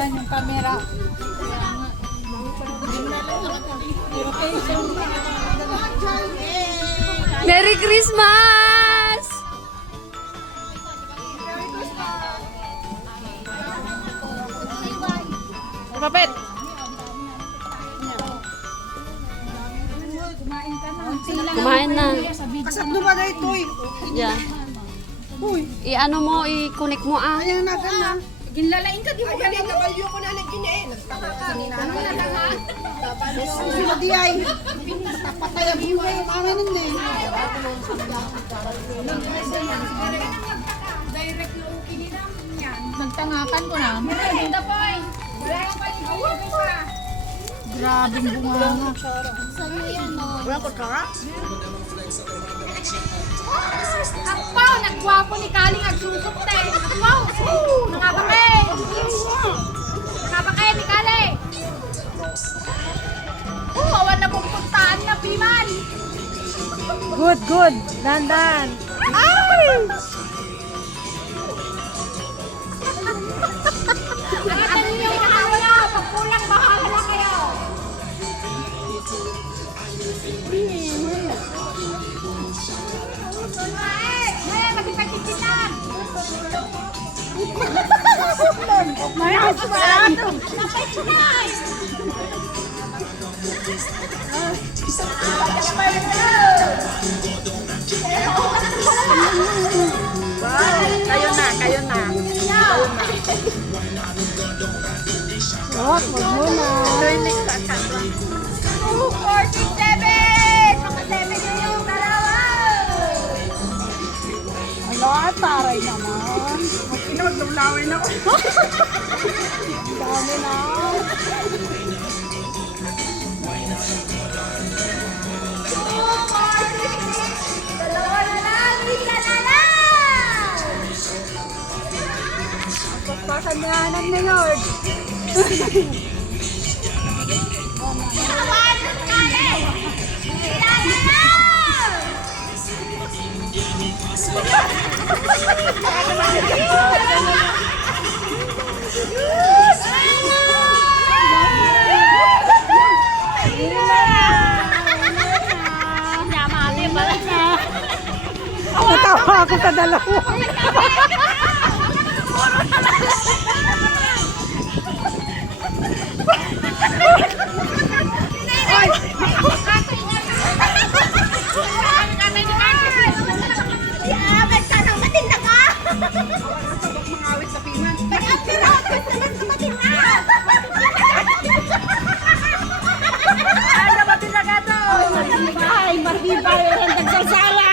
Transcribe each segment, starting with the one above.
Yung camera. Merry Christmas! Papet! Kumain na. Kasap ba na ito eh? Yeah. I-ano mo, i-connect mo ah. Ayan na, gana. Ginlalain ka, di mo galing. Kabalyo ko na nag-ginain. Ano na lang ha? Sino di ay? Napatay ang buhay yung amin nila eh. Direct yung kinilang yan. Nagtangakan ko na. Maganda po eh. Wala ka pa yung pa. Grabing bunganga. Wala ko tara? Akpaw, nagwapo ni Kaling agsusukte. Akpaw, nangabakay. Nangabakay ni Kaling. Awan na pong puntaan na, Piman. Good, good. Dandan. Ay! Nakatan niyo yung nakawala. Pagkulang, bahala na kayo. Ay, magkipagkikitan. May aso ba ito? Napay-kinay. Kayo na, kayo na. Wag mo na. 247! Mga 7 yung dalawa! Ala, taray naman. Maglaglawin ako. Dami na. Dalawa na lang! Isa na lang! Pagpasanyanan ni Lord. Kawan! Kali! Isa na lang! Natawa ako sa dalawa. Ay, maribay ang dagsasala.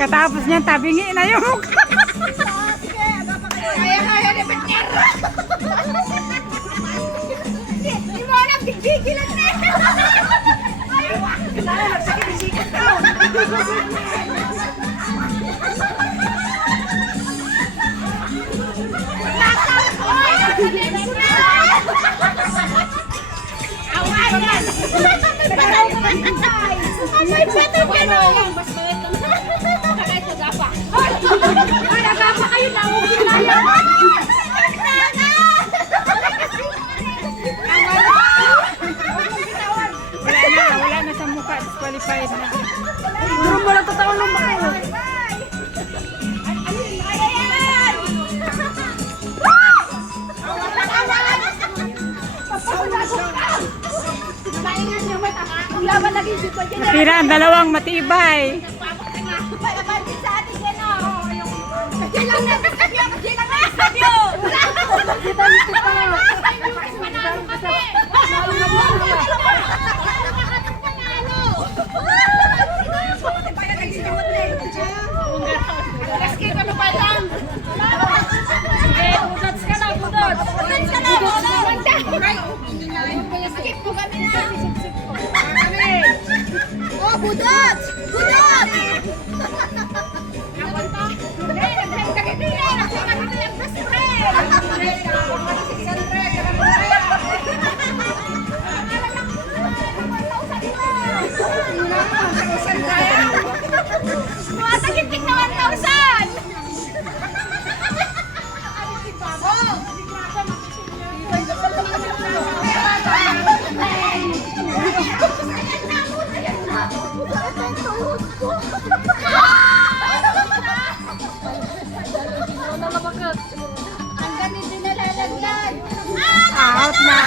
Pagkatapos niyan, tabingi na yung mukha. Kaya ni Peter! Di mo alam, bigbigilan na! Kailangan nagsakit-sikit ka. May better ka no. Wala na sa mukha. Disqualified na. Durong mo lang tataon lang ba kayo? Natira ang dalawang matibay. Oh, budot! Budot! Tumatakit-tik na 1,000! Ang ganito na lalagyan. Out na.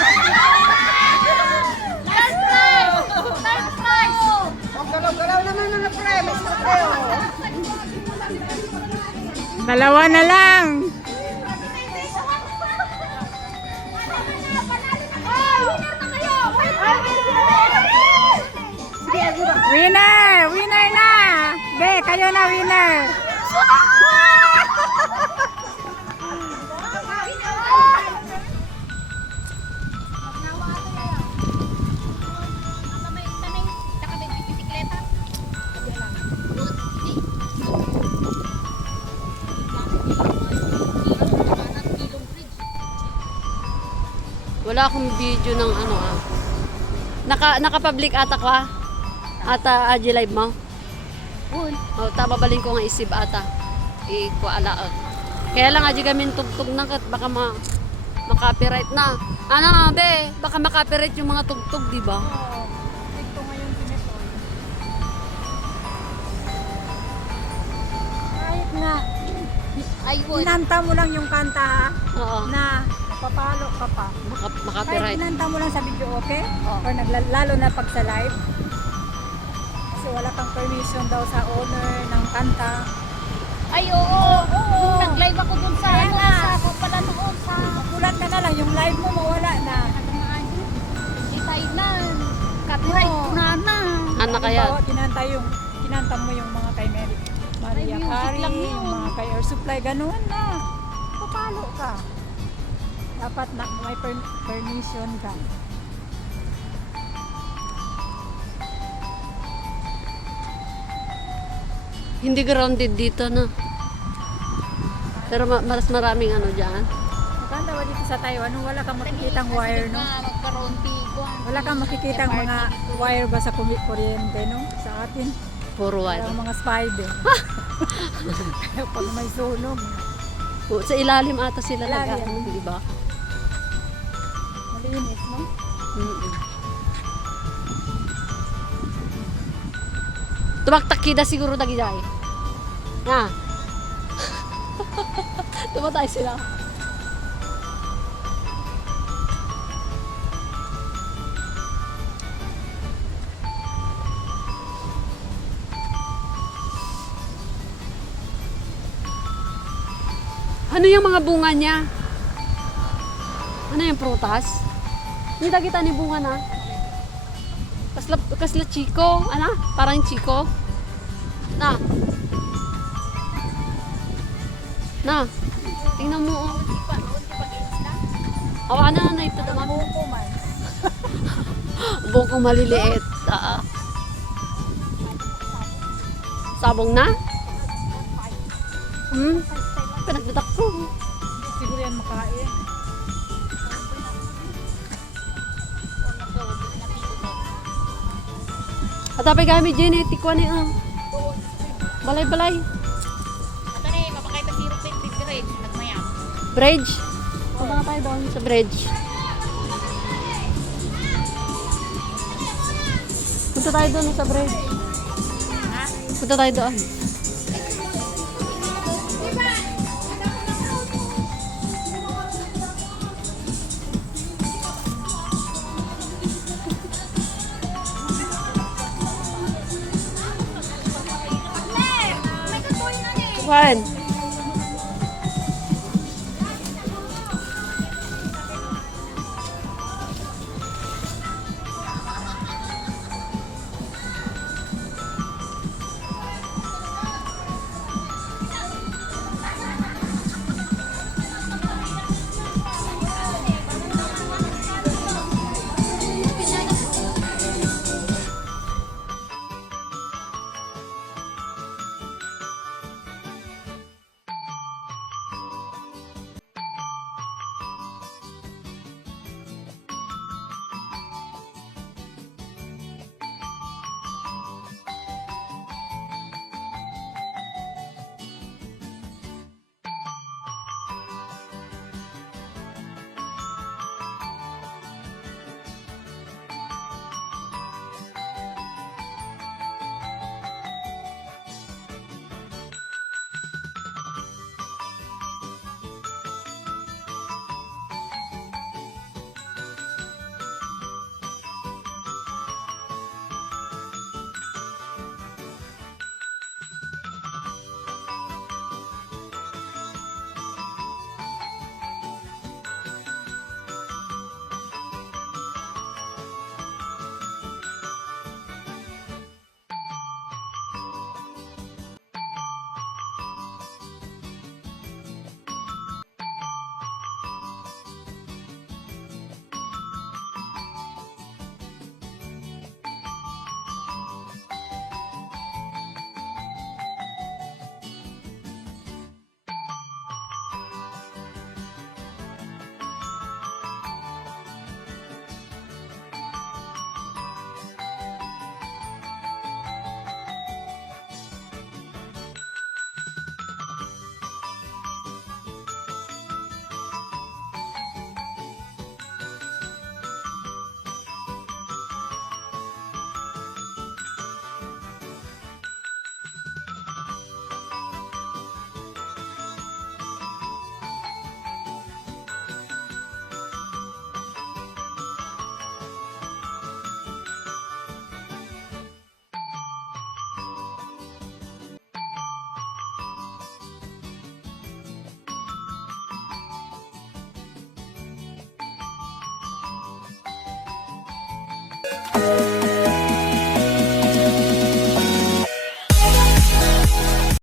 Last prize! Third prize! Galaw-galaw naman mga pre. May sorteo. Dalawa na lang. Winner! Winner na! Be, kayo na winner! Wala akong video ng ano ah. Naka-public ata ko ah. Ata AG live mo. Oh, tababalin ko nga isib ata. Iko ala. Kaya lang aji gamin tugtog na kat baka ma-copyright na. Ano be, baka ma-copyright yung mga tugtog, di ba? Kahit nga, Ayun. inanta mo lang yung kanta ha, Oo. na papalo ka pa. Kahit Makapiright. inanta mo lang sa video, okay? Or lalo na pag sa live. Kasi wala kang permission daw sa owner ng kanta. Ay, oo. Nag-live ako dun sa ano. Sa ako pala noon sa Makulat ka na lang, yung live mo mawala na. Thailand. Copyright Oo. ko na. Ano kaya? Halimbawa, kinanta mo yung mga kay Maria music Carey, lang yun. yung mga kay Air Supply, ganun na. Papalo ka. Dapat na may permission ka. Hindi grounded dito na. Pero mas maraming ano dyan. Maganda ba dito sa Taiwan? Wala kang makikitang wire, no? Magkaroon tigo. Wala kang makikitang mga wire ba sa kuryente, no? Sa atin, Puro walang wire. mga spider. Kaya pag may sunog, Sa ilalim ata sila Ilalim. nag di ba? malinis, no? Mm-mm. Tumaktakida siguro dagijay. Na. Tumatay sila. Ano yung mga bunga niya? Ano yung prutas? Hindi kita ni bunga na. Kasla chiko, ano? Parang chiko. Na. Na. Tingnan mo. Oh, ano na ito naman? Buko man. Buko maliliit. Sabong na? Pinagdadak ko. Siguro yan makain. At apay kami genetic ko ni balay-balay. Ito na mapakita si Rupin Bridge. Nagmaya. Bridge. Punta nga tayo doon sa bridge. Punta tayo doon sa bridge. Punta tayo doon. Juan.